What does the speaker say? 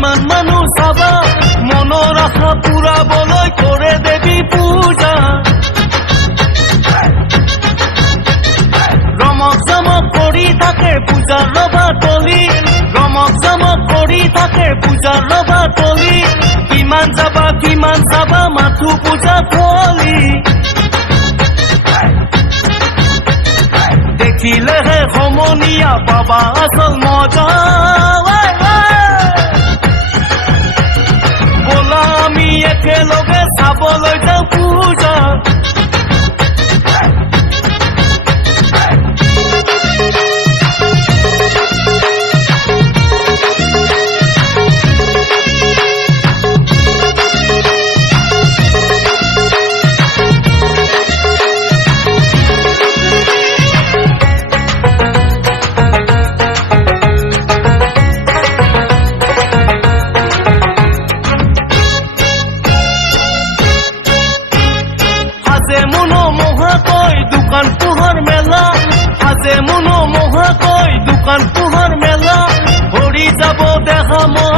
কিমান মানুহ চাবা মনৰ আশা পুৰাবলৈ কৰে দেৱী পূজা ৰমক জমক কৰি থাকে পূজাৰ ৰভা তলি ৰমক জমক কৰি থাকে পূজাৰ ৰভা তলি কিমান যাবা মাথো পূজা থলি দেখিলেহে সমনীয়া পাবা আচল মজা ব'লা আমি একেলগে চাবলৈ যাওঁ পূজা দোকান পোহৰ মেলা সাজে মনোমোহাকৈ দোকান পোহৰ মেলা ভৰি যাব দেখা মন